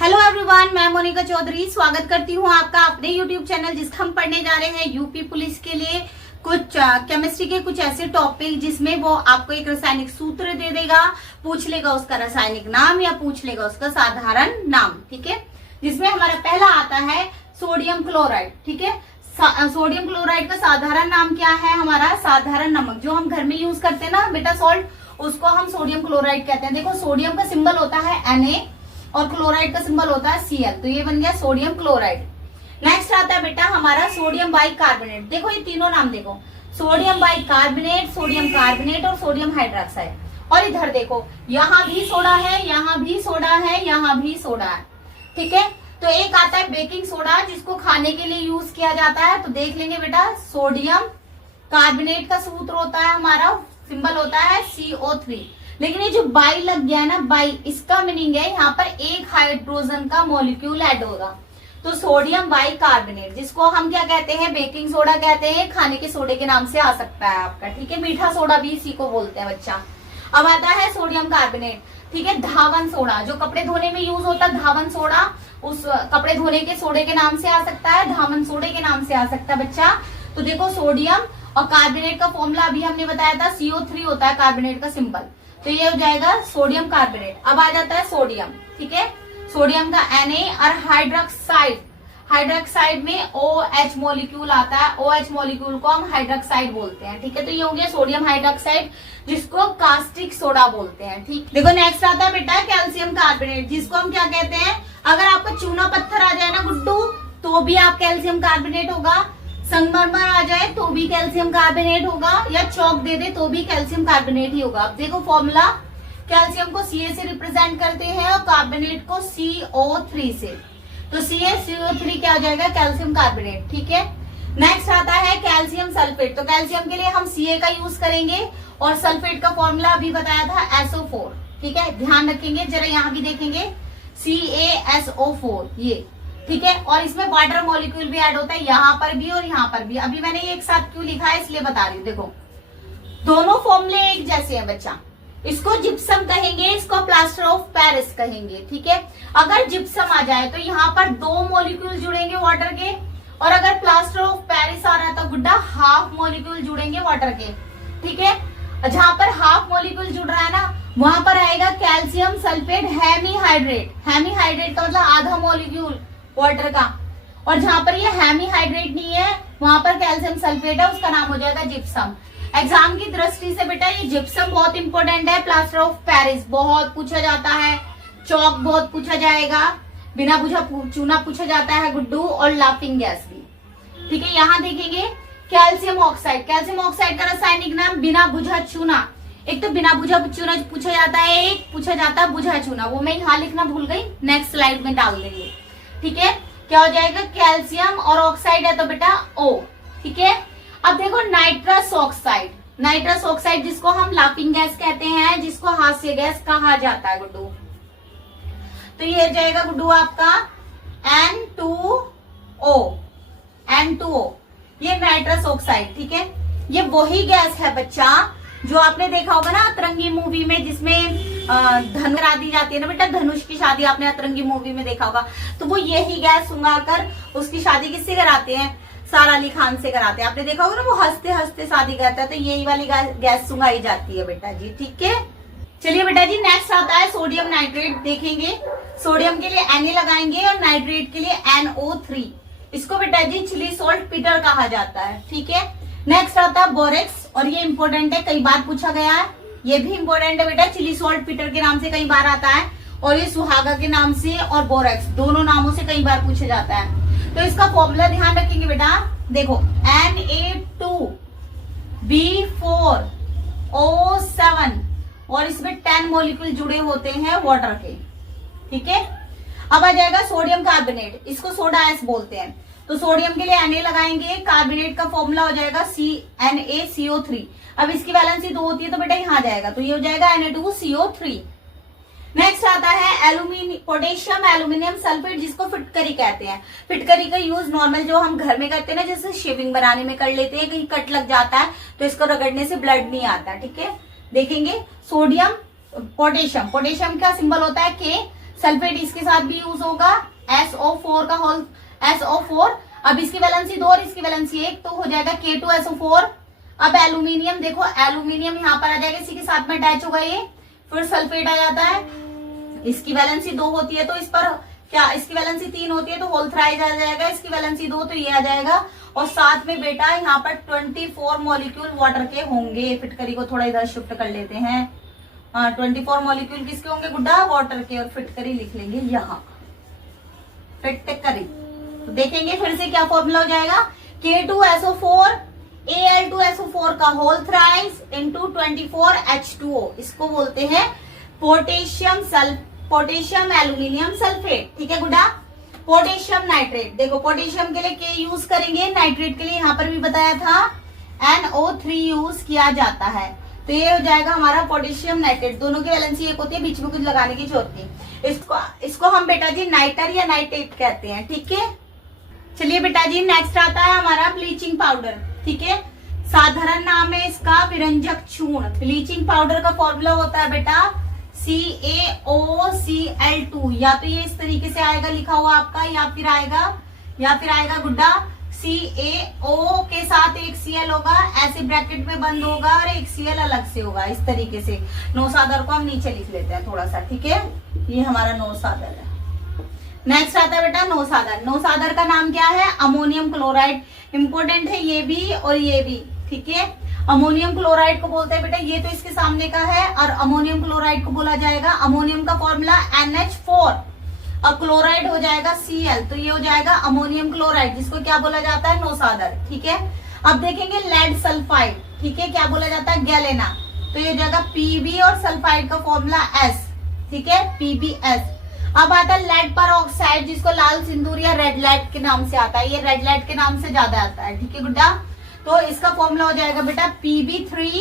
Hello everyone, मैं मोनिका चौधरी स्वागत करती हूँ आपका अपने यूट्यूब चैनल जिसका हम पढ़ने जा रहे हैं यूपी पुलिस के लिए कुछ केमिस्ट्री के कुछ ऐसे टॉपिक जिसमें वो आपको एक रासायनिक सूत्र दे देगा, पूछ लेगा उसका रासायनिक नाम या पूछ लेगा उसका साधारण नाम। ठीक है, जिसमें हमारा पहला आता है सोडियम क्लोराइड। ठीक है, सोडियम क्लोराइड का साधारण नाम क्या है? हमारा साधारण नमक जो हम घर में यूज करते हैं ना बेटा, सॉल्ट, उसको हम सोडियम क्लोराइड कहते हैं। देखो सोडियम का सिंबल होता है Na और क्लोराइड का सिंबल होता है Cl, तो ये बन गया सोडियम क्लोराइड। नेक्स्ट आता है बेटा हमारा सोडियम बाइकार्बोनेट। देखो ये तीनों नाम देखो, सोडियम बाइकार्बोनेट, सोडियम कार्बोनेट और सोडियम हाइड्रोक्साइड। और इधर देखो, यहाँ भी सोडा है, यहाँ भी सोडा है, यहाँ भी सोडा है। ठीक है, तो एक आता है बेकिंग सोडा जिसको खाने के लिए यूज किया जाता है। तो देख लेंगे बेटा, सोडियम कार्बोनेट का सूत्र होता है हमारा, सिंबल होता है CO3। लेकिन ये जो बाई लग गया है ना, बाई, इसका मीनिंग है यहाँ पर एक हाइड्रोजन का मॉलिक्यूल ऐड होगा। तो सोडियम बाइकार्बोनेट जिसको हम क्या कहते हैं? बेकिंग सोडा कहते हैं, खाने के सोडे के नाम से आ सकता है आपका। ठीक है, मीठा सोडा भी इसी को बोलते हैं बच्चा। अब आता है सोडियम कार्बोनेट। ठीक है, धावन सोडा जो कपड़े धोने में यूज होता है, धावन सोडा उस कपड़े धोने के सोडे के नाम से आ सकता है, धावन सोडे के नाम से आ सकता है बच्चा। तो देखो सोडियम और कार्बोनेट का फॉर्मूला अभी हमने बताया था, CO3 होता है कार्बोनेट का सिंबल, तो ये हो जाएगा सोडियम कार्बोनेट। अब आ जाता है सोडियम। ठीक है, सोडियम का Na और हाइड्रोक्साइड, हाइड्रोक्साइड में OH मॉलिक्यूल आता है, OH मॉलिक्यूल को हम हाइड्रोक्साइड बोलते हैं। ठीक है, तो ये हो गया सोडियम हाइड्रोक्साइड जिसको कास्टिक सोडा बोलते हैं। ठीक, देखो नेक्स्ट आता है बेटा कैल्शियम कार्बोनेट जिसको हम क्या कहते हैं? अगर आपका चूना पत्थर आ जाए ना गुड्डू, तो भी आप कैल्शियम कार्बोनेट होगा, संगमरमर आ जाए तो भी कैल्शियम कार्बोनेट होगा, या चौक दे दे तो भी कैल्शियम कार्बोनेट ही होगा। अब देखो फॉर्मूला, कैल्शियम को Ca से रिप्रेजेंट करते हैं और कार्बोनेट को CO3 से, तो CO3 क्या हो जाएगा? Calcium carbonate. ठीक है, नेक्स्ट आता है कैल्शियम सल्फेट। तो कैल्शियम के लिए हम Ca का यूज करेंगे और सल्फेट का फॉर्मूला अभी बताया था SO4। ठीक है, ध्यान रखेंगे, जरा यहाँ भी देखेंगे CaSO4 ये। ठीक है, और इसमें वाटर मॉलिक्यूल भी ऐड होता है, यहाँ पर भी और यहाँ पर भी। अभी मैंने ये एक साथ क्यों लिखा है इसलिए बता रही हूँ। देखो दोनों फॉर्मूले एक जैसे हैं बच्चा, इसको जिप्सम कहेंगे, इसको प्लास्टर ऑफ पेरिस कहेंगे। ठीक है, अगर जिप्सम आ जाए तो यहाँ पर 2 मॉलिक्यूल जुड़ेंगे वाटर के, और अगर प्लास्टर ऑफ पेरिस आ रहा है तो गुड्डा हाफ मॉलिक्यूल जुड़ेंगे वाटर के। ठीक है, जहां पर हाफ मॉलिक्यूल जुड़ रहा है ना, वहां पर आएगा कैल्शियम सल्फेट हेमीहाइड्रेट। हेमीहाइड्रेट का मतलब आधा मॉलिक्यूल वाटर का, और जहां पर ये हेमीहाइड्रेट नहीं है वहां पर कैल्शियम सल्फेट है, उसका नाम हो जाएगा जिप्सम। एग्जाम की दृष्टि से बेटा ये जिप्सम बहुत इंपॉर्टेंट है, प्लास्टर ऑफ पेरिस बहुत पूछा जाता है, चौक बहुत पूछा जाएगा, बिना बुझा चूना पूछा जाता है गुड्डू, और लाफिंग गैस भी। ठीक है, यहाँ देखेंगे कैल्शियम ऑक्साइड। कैल्शियम ऑक्साइड का रासायनिक नाम बिना बुझा चूना। एक तो बिना बुझा चूना पूछा जाता है, एक पूछा जाता है बुझा चूना, वो मैं यहाँ लिखना भूल गई, नेक्स्ट स्लाइड में डाल देंगे। ठीक है, क्या हो जाएगा? कैल्शियम और ऑक्साइड है तो बेटा O। ठीक है, अब देखो नाइट्रस ऑक्साइड। नाइट्रस ऑक्साइड जिसको हम लाफिंग गैस कहते हैं, जिसको हास्य गैस कहा जाता है गुड्डू, तो ये हो जाएगा गुड्डू आपका N2O। ये नाइट्रस ऑक्साइड। ठीक है, ये वही गैस है बच्चा जो आपने देखा होगा ना अतरंगी मूवी में, जिसमें धन करा दी जाती है ना बेटा, धनुष की शादी आपने अतरंगी मूवी में देखा होगा, तो वो यही गैस सुंघाकर उसकी शादी किससे कराते हैं? सारा अली खान से कराते हैं। आपने देखा होगा ना, वो हंसते हंसते शादी करता है, तो यही वाली गैस सुंघाई जाती है बेटा जी। ठीक है, चलिए बेटा जी नेक्स्ट आता है सोडियम नाइट्रेट। देखेंगे सोडियम के लिए Na लगाएंगे और नाइट्रेट के लिए NO3। इसको बेटा जी चिली सॉल्ट पीटर कहा जाता है। ठीक है, नेक्स्ट आता है बोरेक्स, और ये इंपॉर्टेंट है, कई बार पूछा गया है, ये भी इंपॉर्टेंट है बेटा, चिली सॉल्ट पीटर के नाम से कई बार आता है, और ये सुहागा के नाम से और बोरेक्स दोनों नामों से कई बार पूछा जाता है। तो इसका फॉर्मूला ध्यान रखेंगे बेटा, देखो Na2B4O7, और इसमें 10 मॉलिक्यूल जुड़े होते हैं वाटर के। ठीक है, अब आ जाएगा सोडियम कार्बोनेट, इसको सोडा एस बोलते हैं। तो सोडियम के लिए Na लगाएंगे, कार्बोनेट का फॉर्मूला हो जाएगा NaCO3। अब इसकी वैलेंसी 2 होती है तो बेटा यहाँ जाएगा, तो ये हो जाएगा Na2CO3। नेक्स्ट आता है पोटेशियम एल्यूमिनियम सल्फेट जिसको फिटकरी कहते हैं। फिटकरी का यूज नॉर्मल जो हम घर में करते हैं ना, जैसे शेविंग बनाने में कर लेते हैं, कहीं कट लग जाता है तो इसको रगड़ने से ब्लड नहीं आता। ठीक है, देखेंगे सोडियम पोटेशियम, पोटेशियम का सिंबल होता है K, सल्फेट इसके साथ भी यूज होगा, SO4 का होल SO4। अब इसकी वैलेंसी 2 और इसकी वैलेंसी 1, तो हो जाएगा K2SO4। अब एल्यूमिनियम देखो, एल्यूमिनियम यहाँ पर आ जाएगा, इसी के साथ में अटैच होगा ये, फिर सल्फेट आ जाता है। इसकी वैलेंसी 2 होती है तो इस पर क्या, इसकी वैलेंसी 3 होती है तो होल थ्राइज आ जाएगा, इसकी वैलेंसी 2 तो ये आ जाएगा। और साथ में बेटा यहाँ पर 24 मॉलिक्यूल वाटर के होंगे। फिटकरी को थोड़ा इधर शिफ्ट कर लेते हैं। 24 मॉलिक्यूल किसके होंगे गुड्डा, वाटर के। और फिटकरी लिख लेंगे यहाँ, फिटकरी। तो देखेंगे फिर से क्या फॉर्मूला हो जाएगा, K2SO4 Al2SO4 का होल थ्राइज इंटू 24 H2O, इसको बोलते हैं पोटेशियम एल्यूमिनियम सल्फेट। ठीक है गुड्डा। पोटेशियम नाइट्रेट, देखो पोटेशियम के लिए K यूज करेंगे, नाइट्रेट के लिए यहाँ पर भी बताया था NO3 यूज किया जाता है। तो ये हो जाएगा हमारा पोटेशियम नाइट्रेट। दोनों की वैलेंसी एक होती है, बीच में कुछ लगाने की जरूरत नहीं। इसको हम बेटा जी नाइटर या नाइट्रेट कहते हैं। ठीक है, चलिए बेटा जी नेक्स्ट आता है हमारा ब्लीचिंग पाउडर। ठीक है, साधारण नाम है इसका विरंजक चूर्ण। ब्लीचिंग पाउडर का फॉर्मूला होता है बेटा CaOCl2, या तो ये इस तरीके से आएगा लिखा हुआ आपका, या फिर आएगा गुड्डा CaO के साथ एक Cl होगा, ऐसे ब्रैकेट में बंद होगा, और एक Cl अलग से होगा, इस तरीके से। नौसादर को हम नीचे लिख लेते हैं थोड़ा सा। ठीक है, ये हमारा नौसादर है। नेक्स्ट आता है बेटा नौसादर। नौसादर का नाम क्या है, अमोनियम क्लोराइड। इंपोर्टेंट है ये भी और ये भी। ठीक है, अमोनियम क्लोराइड को बोलते हैं बेटा, ये तो इसके सामने का है, और अमोनियम क्लोराइड को बोला जाएगा, अमोनियम का फॉर्मूला NH4 और क्लोराइड हो जाएगा Cl, तो ये हो जाएगा अमोनियम क्लोराइड, जिसको क्या बोला जाता है, नौसादर। ठीक है, अब देखेंगे लेड सल्फाइड। ठीक है, क्या बोला जाता है, गैलेना, तो ये हो जाएगा Pb और सल्फाइड का फॉर्मूला S। ठीक है, PbS। अब आता है लेड पर ऑक्साइड, जिसको लाल सिंदूर या रेड लाइट के नाम से आता है, ये रेड लाइट के नाम से ज्यादा आता है। ठीक है गुड्डा, तो इसका फॉर्मूला हो जाएगा बेटा Pb3